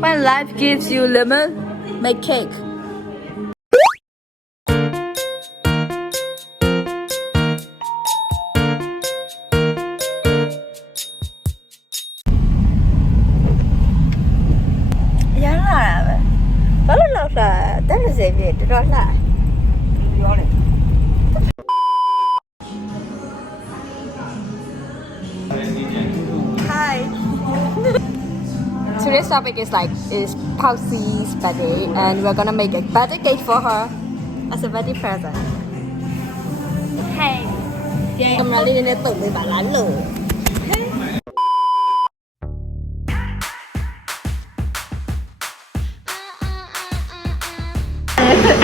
When life gives you lemon, make cake. Yeah, but I love that. That is a bit, don't I? Hi. Today's topic is Palsy's birthday, and we're gonna make a birthday cake for her as a birthday present. Hey. Hôm nay đi nên tự mình bảo lán lửa.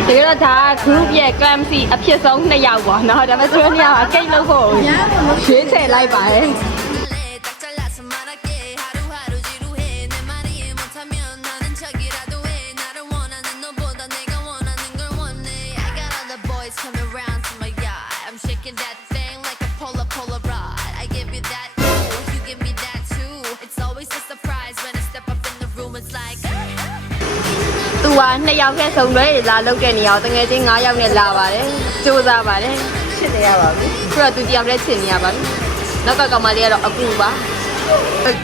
ဒီတော့ဒါ group ရဲ့ clumsy အဖြစ်ဆုံး2ယောက်ပေါ့နော်ဒါပေမဲ့သူတို့2ယောက်ကကိတ်လို့ဖို့ရွေးချယ်လိုက်ပါတယ် သူက2ယောက်ခဲဆုံးတွေလာလောက်တဲ့နေရာတငယ်ချင်း9ယောက်နဲ့လာပါတယ်စူးစမ်းပါတယ်ချစ်နေရပါဘူးပြီးတော့သူတယောက်လည်းချစ်နေရပါပြီနောက်ကကောင်မလေးကတော့အကူပါ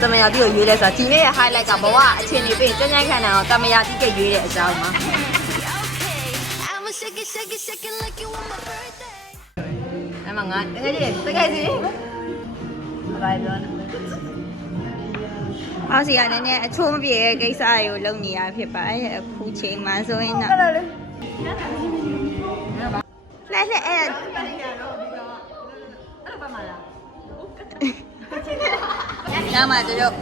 တမယာတီကိုရွေးလဲဆိုတာဒီနေ့ရဲ့ highlight ကဘဝအခြေအနေပြင်ကြမ်းကြမ်းခံတာတော့တမယာတီကရွေးတဲ့အကြောင်းပါအဲ့မှာငါတကယ်ကြီးစီဘာပြောလဲအော်စီကလည်းနည်းအချိုးမပြေတဲ့ကိစ္စတွေကိုလုပ်နေရဖြစ်ပါရဲ့အခုချိန်မှဆိုရင်တော့လဲအဲ့ဘာမှလားညမှာတို့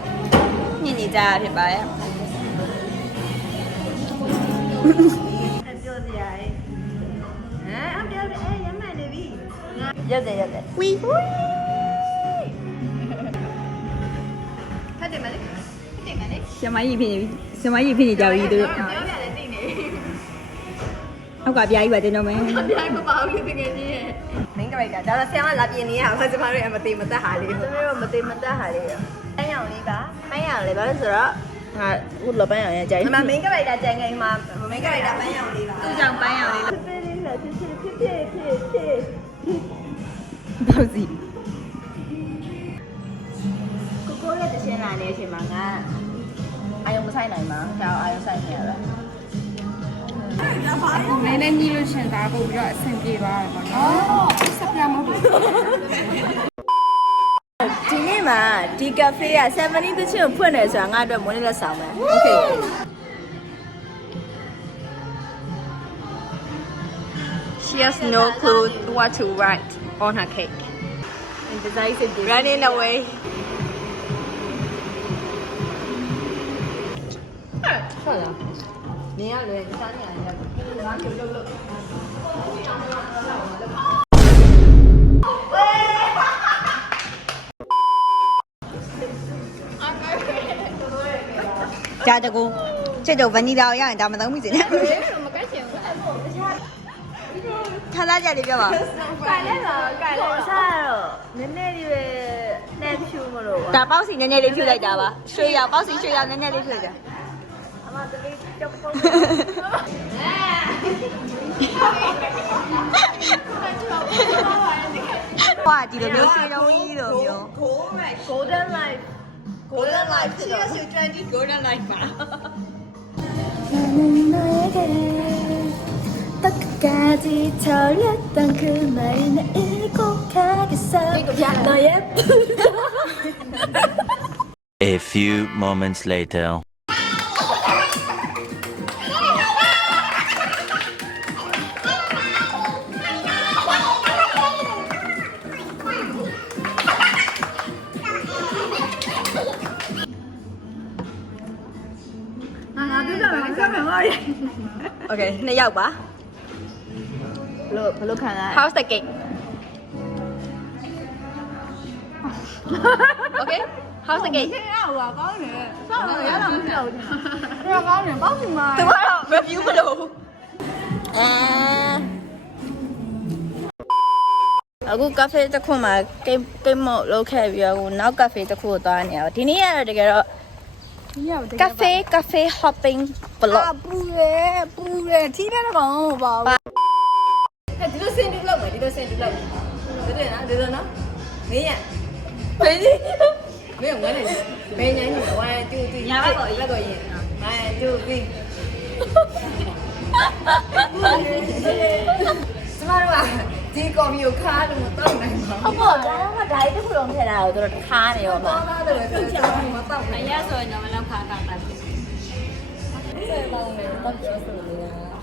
ညနေကြရဖြစ်ပါရဲ့ပြောစရာအပြောရမ်းမှန်နေပြီရတယ်ဝီဖတ်တယ်မလေးဆရာမကြီးဖြစ်နေကြပြီသူပြောရတယ်တိနေအောက်ကအပြားကြီးပါတင်တော့မယ်အပြားမပါဘူးတကယ်ကြီးရဲ့ main character ဒါတော့ဆရာမလာပြင်နေရပါကျမတို့အမသိမတတ်ဟာလေးကျွန်တော်တို့မသိမတတ်ဟာလေးပန်းရောင်လေးပါပန်းရောင်လေးပါလို့ဆိုတော့ငါခုလောပန်းရောင်ရဲ့အကြိုက် main character ကြံငယ်မှာ main character ပန်းရောင်လေးပါသူကြောင့်ပန်းရောင်လေးဖြစ်လေးလာဖြစ်တော့စီကိုရဲ့တခြင်းလာနေတဲ့အချိန်မှာငါအာယုံမဆိုင်နိုင်မှာဒါအာယုံဆိုင်နေရတာမင်းနဲ့ညီလို့ရှင်ဒါပို့ပြီးတော့အဆင်ပြေပါတော့နော်ဆက်ပြမဟုတ်ဘူးဒီနေ့မှာဒီ cafe က70တချင်းကိုဖွင့်တယ်ဆိုတာငါအတွက်မွေးနေ့လက်ဆောင်ပဲ Okay She has no clue what to write on her cake and decides to running awayဟုတ်လားနေရလေစားနေရတယ်ဘာလို့လို့ကြာတကူချစ်တော့ဗနီလာရရင်ဒါမသုံးမိစေနဲ့မကတ်ချင်ဘူးထားလာကြလေပြောပါကင်လဲလားကင်လဲစားတော့နည်းနည်းလေးပဲနဲ့ဖြူမလို့ဒါပေါ့စီနည်းနည်းလေးဖြူလိုက်တာပါရွှေရပေါ့စီရွှေရနည်းနည်းလေးဖြူလိုက်တာအမတလေးကြောက်ပေါ့ဟာဒီလိုမျိုးရွှေတုံးကြီးလိုမျိုး golden life ဖြစ်တော့ရွှေ20 golden life ပါA few moments later. Okay 2ယောက်ပါဘလို့ခံရ How's the cake Okay How's the cake ရဟိုကောင်းတယ်စောင့်ရတာမပြောဘူးရကောင်းတယ်ပေါ့စီမ သူကတော့ review မလုပ်အခု cafe တစ်ခုမှာ game mode လုပ်ခဲ့ပြီးတော့နောက် cafe တစ်ခုကိုသွားနေရပါဒီနေ့ကတော့တကယ်တော့ cafe hopping blog ပူရဲထီးတဲ့ကောင်မပါဘူးဒီလိုစင်တူလောက်မယ်ဒီလိုစင်တူလောက်တယ်နော်ဒီလိုနော်မင်းရဖေးကြီးမင်းကငါနဲ့မင်းညင်း1 2 3ညာဘက်ကိုဘက်ကိုရင်1 2 3ကျမတို့ကဒီကော်ဖီကိုခါလို့မတော့နိုင်ပါဘူးဟုတ်ပါတော့ဒါလေးတစ်ခုလုံးထည့်တာကိုတို့ခါနေရောပါ တော့တယ်သူချောင်းမတော့နိုင် ရဆိုရင်တော့မလောက်ခါတာတာဖြစ် စေးပေါင်းနေတော့ပြောဆိုနေတာ